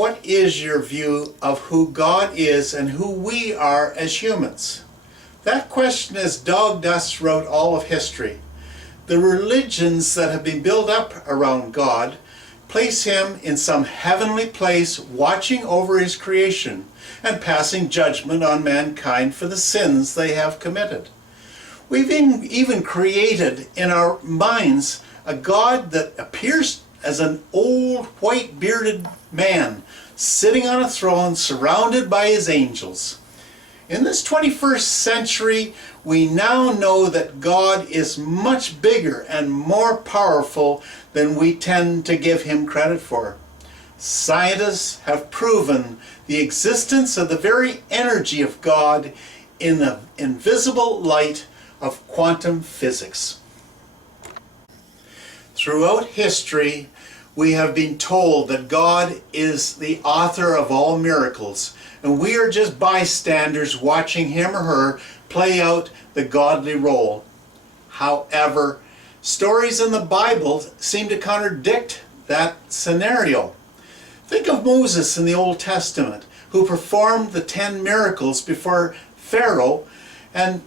what is your view of who God is and who we are as humans? That question has dogged us throughout all of history. The religions that have been built up around God place him in some heavenly place watching over his creation and passing judgment on mankind for the sins they have committed. We've even created in our minds a God that appears as an old white bearded man sitting on a throne surrounded by his angels. In this 21st century, we now know that God is much bigger and more powerful than we tend to give him credit for. Scientists have proven the existence of the very energy of God in the invisible light of quantum physics. Throughout history, we have been told that God is the author of all miracles, and we are just bystanders watching him or her play out the godly role. However, stories in the Bible seem to contradict that scenario. Think of Moses in the Old Testament, who performed the 10 miracles before Pharaoh, and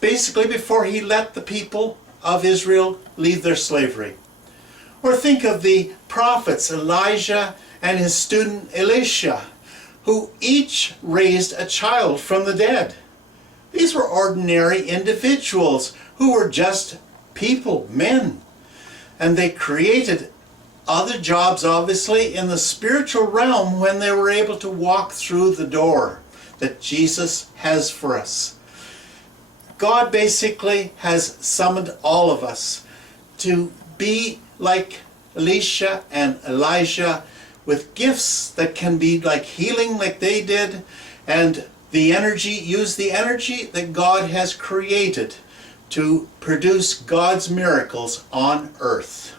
basically before he let the people of Israel leave their slavery. Or think of the prophets Elijah and his student Elisha, who each raised a child from the dead. These were ordinary individuals who were just people, men. And they created other jobs, obviously, in the spiritual realm when they were able to walk through the door that Jesus has for us. God basically has summoned all of us to be like Elisha and Elijah, with gifts that can be like healing like they did, and use the energy that God has created to produce God's miracles on earth.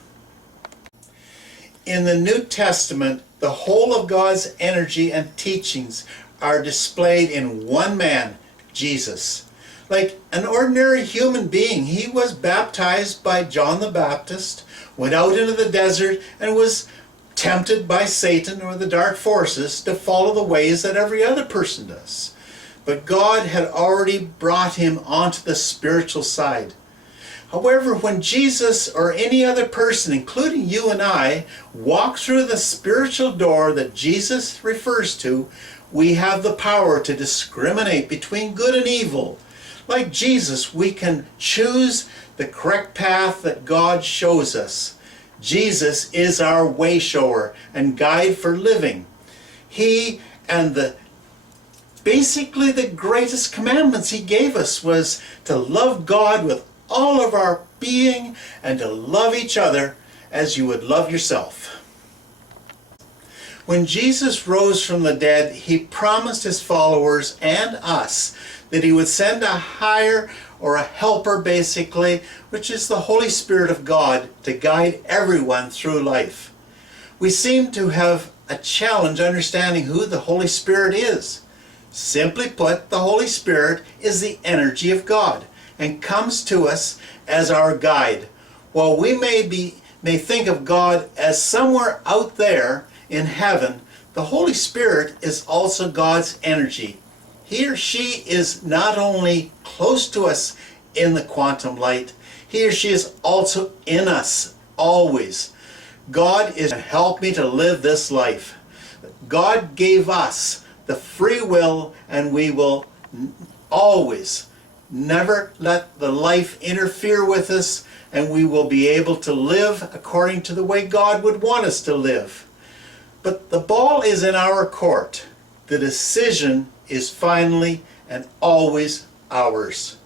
In the New Testament, the whole of God's energy and teachings are displayed in one man, Jesus. Like an ordinary human being, he was baptized by John the Baptist, went out into the desert, and was tempted by Satan or the dark forces to follow the ways that every other person does. But God had already brought him onto the spiritual side. However, when Jesus or any other person, including you and I, walk through the spiritual door that Jesus refers to, we have the power to discriminate between good and evil. Like Jesus, we can choose the correct path that God shows us. Jesus is our way shower and guide for living. He and basically the greatest commandments he gave us was to love God with all of our being and to love each other as you would love yourself. When Jesus rose from the dead, he promised his followers and us that he would send a higher or a helper, basically, which is the Holy Spirit of God, to guide everyone through life. We seem to have a challenge understanding who the Holy Spirit is. Simply put, the Holy Spirit is the energy of God and comes to us as our guide. While we may think of God as somewhere out there in heaven, the Holy Spirit is also God's energy. He or she is not only close to us in the quantum light, he or she is also in us always. God is to help me to live this life. God gave us the free will, and we will always never let the life interfere with us, and we will be able to live according to the way God would want us to live. But the ball is in our court. The decision is finally and always ours.